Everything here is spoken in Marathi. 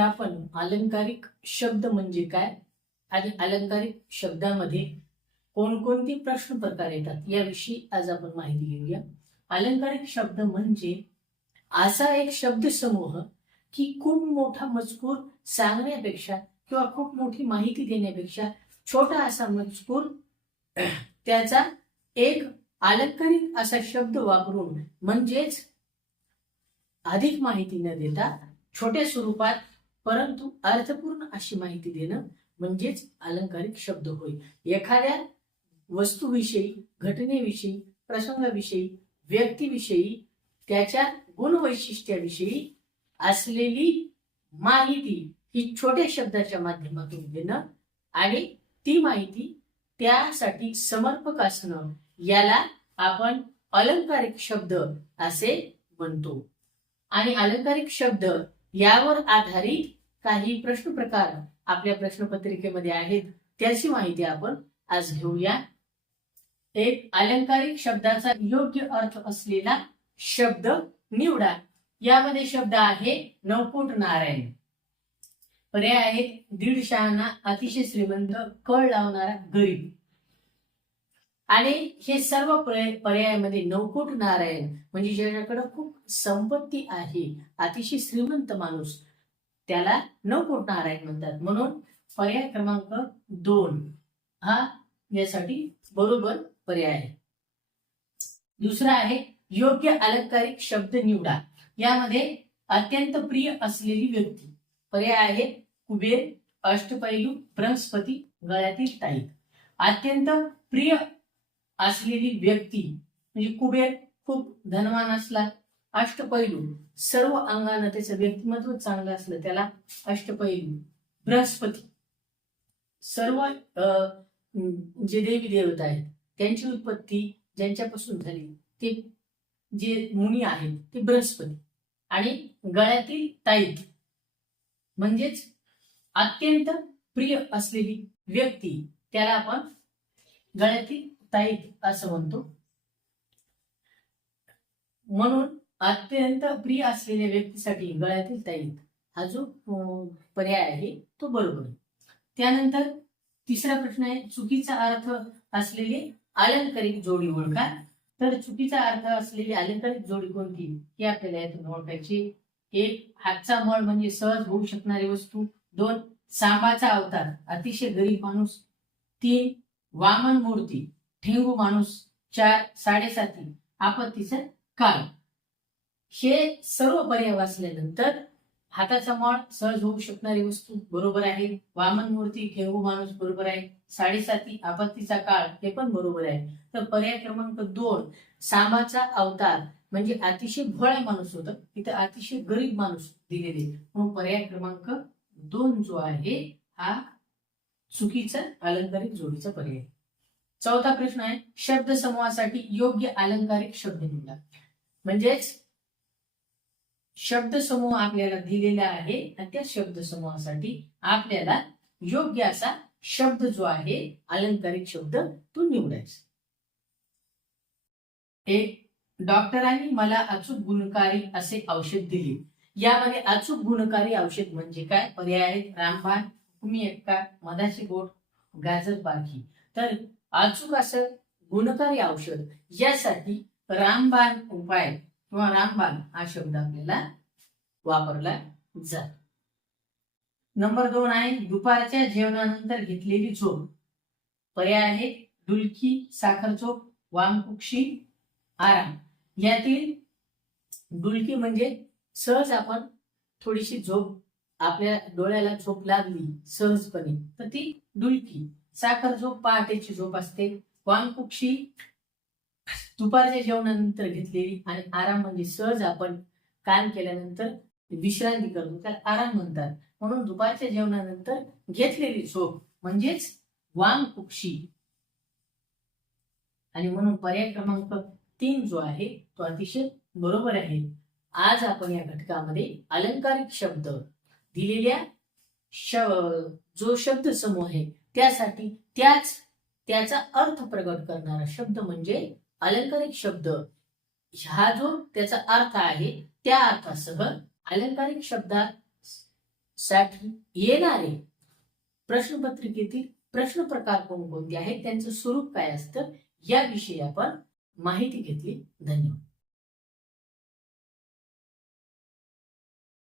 आपण अलंकारिक शब्द म्हणजे काय आणि अलंकारिक शब्दामध्ये कोणकोणते प्रश्न प्रकार येतात याविषयी आज आपण माहिती घेऊया. अलंकारिक शब्द म्हणजे असा एक शब्द समूह की खूप मोठा मजकूर सांगण्यापेक्षा किंवा खूप मोठी माहिती देण्यापेक्षा छोटा असा मजकूर त्याचा एक अलंकारिक असा शब्द वापरून म्हणजेच अधिक माहिती न देता छोट्या स्वरूपात परंतु अर्थपूर्ण अशी माहिती देणं म्हणजेच अलंकारिक शब्द होय. एखाद्या वस्तूविषयी, घटनेविषयी, प्रसंगाविषयी, व्यक्तीविषयी, त्याच्या गुणवैशिष्ट्याविषयी असलेली माहिती ही छोट्या शब्दाच्या माध्यमातून देणं आणि ती माहिती त्यासाठी समर्पक असणं याला आपण अलंकारिक शब्द असे म्हणतो. आणि अलंकारिक शब्द यावर आधारित काही प्रश्न प्रकार आपल्या प्रश्नपत्रिकेमध्ये आहेत, त्याची माहिती आपण आज घेऊया. एक, अलंकारिक शब्दाचा योग्य अर्थ असलेला शब्द निवडा. यामध्ये शब्द आहे नवकोट नारायण. पर्याय आहेत दीड शहाणा, अतिशय श्रीमंत, कळ लावणारा, गरीब. आणि हे सर्व पर्यायामध्ये नवकोट नारायण म्हणजे ज्याच्याकडे खूप संपत्ती आहे, अतिशय श्रीमंत माणूस, त्याला नवकोट नारायण म्हणतात. म्हणून पर्याय क्रमांक 2 हा यासाठी बरोबर पर्याय आहे. दुसरा आहे योग्य अलंकारिक शब्द निवडा. यामध्ये अत्यंत प्रिय असलेली व्यक्ती. पर्याय आहे कुबेर, अष्टपैलू, बृहस्पती, गळ्यातील ताईत. अत्यंत प्रिय असलेली व्यक्ती म्हणजे कुबेर खूप धनवान असला, अष्टपैलू सर्व अंगाने त्याचं व्यक्तिमत्व चांगलं असलं त्याला अष्टपैलू, बृहस्पती सर्व जे देवी देवता आहेत त्यांची उत्पत्ती ज्यांच्यापासून झाली ते जे मुनी आहेत ते बृहस्पती. आणि गळ्यातील ताईत म्हणजेच अत्यंत प्रिय असलेली व्यक्ती त्याला आपण गळ्यातील ताईत असं म्हणतो. म्हणून अत्यंत प्रिय असलेल्या व्यक्तीसाठी गळ्यातील ताईत हा जो पर्याय आहे तो बरोबर आहे. त्यानंतर तिसरा प्रश्न आहे चुकीचा अर्थ असलेली अलंकारिक जोडी ओळखा. तर चुकीचा अर्थ असलेली अलंकारिक जोडी कोणती हे आपल्याला यातून ओळखायची. 1, हातचा मळ म्हणजे सहज होऊ शकणारी वस्तू. 2, सांबाचा अवतार, अतिशय गरीब माणूस. 3, वामन मूर्ती, ठेंगू माणूस. 4, साडेसाती, आपत्तीचा काळ. हे सर्व पर्याय वाचल्यानंतर हाताचा मळ सहज होऊ शकणारी वस्तू बरोबर आहे, वामन मूर्ती, ठेंगू माणूस बरोबर आहे, साडेसाती, आपत्तीचा काळ हे पण बरोबर आहे. तर पर्याय क्रमांक 2 सांबाचा अवतार म्हणजे अतिशय भोळा माणूस होता, तिथे अतिशय गरीब माणूस दिलेले, म्हणून पर्याय क्रमांक 2 जो आहे हा चुकीचा अलंकारिक जोडीचा पर्याय. चौथा प्रश्न आहे शब्द समूहासाठी योग्य अलंकारिक शब्द निवडा. म्हणजेच शब्द समूह आपल्याला दिलेला आहे आणि त्या शब्द समूहासाठी आपल्याला योग्य असा शब्द जो आहे अलंकारिक शब्द तो निवडायचा. 1, डॉक्टरांनी मला अचूक गुणकारी असे औषध दिले. यामध्ये अचूक गुणकारी औषध म्हणजे काय? पर्याय आहेत रामबाण, हुकुमी एक्का, मधाचे गोठ, गाजर पारखी. तर अचूक असं गुणकारी औषध यासाठी रामबाण उपाय किंवा रामबाण हा शब्द आपल्याला वापरला जातो. नंबर 2 आहे दुपारच्या जेवणानंतर घेतलेली झोप. पर्याय आहे डुलकी, साखर झोप, वामकुक्षी, आराम. यातील डुलकी म्हणजे सहज आपण थोडीशी झोप, आपल्या डोळ्याला झोप लागली सहजपणे तर ती डुलकी. साखर झोप पहाटेची झोप असते. वामकुक्षी दुपारच्या जेवणानंतर घेतलेली आणि आराम म्हणजे सहज आपण काम केल्यानंतर विश्रांती करतो त्याला आराम म्हणतात. म्हणून दुपारच्या जेवणानंतर घेतलेली झोप म्हणजेच वामकुक्षी. आणि म्हणून पर्याय क्रमांक 3 जो आहे तो अतिशय बरोबर आहे. आज आपण या घटकामध्ये अलंकारिक शब्द दिलेल्या जो शब्द समूह आहे त्यासाठी त्याचा अर्थ प्रगट करणारा शब्द म्हणजे अलंकारिक शब्द. हा जो त्याचा अर्थ आहे त्या अर्थासह अलंकारिक शब्दात साठी येणारे प्रश्नपत्रिकेतील प्रश्न प्रकार कोणकोणते आहेत, त्यांचं स्वरूप काय असतं, याविषयी आपण माहिती घेतली. धन्यवाद.